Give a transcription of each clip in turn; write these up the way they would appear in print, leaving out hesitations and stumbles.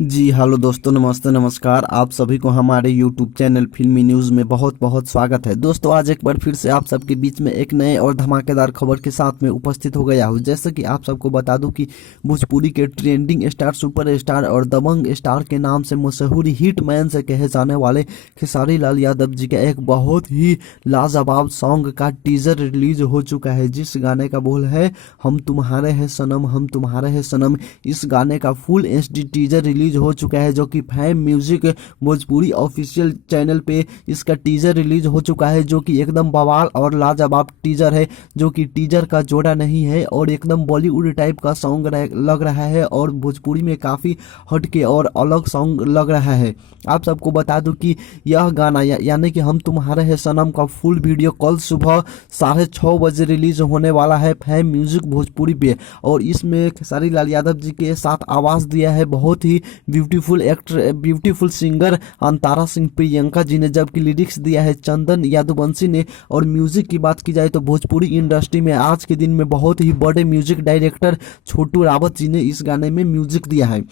जी हेलो दोस्तों, नमस्ते नमस्कार। आप सभी को हमारे यूट्यूब चैनल फिल्मी न्यूज़ में बहुत बहुत स्वागत है। दोस्तों आज एक बार फिर से आप सबके बीच में एक नए और धमाकेदार खबर के साथ में उपस्थित हो गया हूँ। जैसे कि आप सबको बता दूं कि भोजपुरी के ट्रेंडिंग स्टार, सुपर स्टार और दबंग स्टार के नाम से मशहूर हिट मैन से कहे जाने वाले खेसारी लाल यादव जी का एक बहुत ही लाजवाब सॉन्ग का टीजर रिलीज हो चुका है, जिस गाने का बोल है हम तुम्हारे हैं सनम, हम तुम्हारे हैं सनम। इस गाने का फुल एचडी टीजर रिलीज हो चुका है, जो कि fam music Bhojpuri official channel पे इसका टीजर रिलीज हो चुका है, जो कि एकदम बवाल और लाजवाब टीजर है, जो कि टीजर का जोड़ा नहीं है और एकदम बॉलीवुड टाइप का सॉन्ग लग रहा है और भोजपुरी में काफी हटके और अलग सॉन्ग लग रहा है। आप सबको बता दूं कि यह गाना यानी कि हम तुम्हारे हैं सनम का फुल वीडियो कल सुबह 6:30 बजे रिलीज होने वाला है फैम म्यूजिक भोजपुरी पे। और इसमें खेसारी लाल यादव जी के साथ आवाज दिया है बहुत ही beautiful actor, beautiful singer Antara Singh Priyanka ji ने, जबकि लिरिक्स दिया है चंदन यादवंशी ने। और म्यूजिक की बात की जाए तो भोजपुरी इंडस्ट्री में आज के दिन में बहुत ही बड़े म्यूजिक डायरेक्टर छोटू रावत जी ने इस गाने में म्यूजिक दिया है।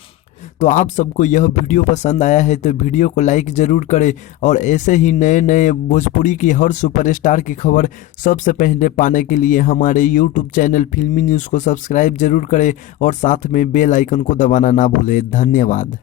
तो आप सबको यह वीडियो पसंद आया है तो वीडियो को लाइक जरूर करें और ऐसे ही नए नए भोजपुरी की हर सुपरस्टार की खबर सबसे पहले पाने के लिए हमारे यूट्यूब चैनल फिल्मी न्यूज़ को सब्सक्राइब जरूर करें और साथ में बेल आइकन को दबाना ना भूलें। धन्यवाद।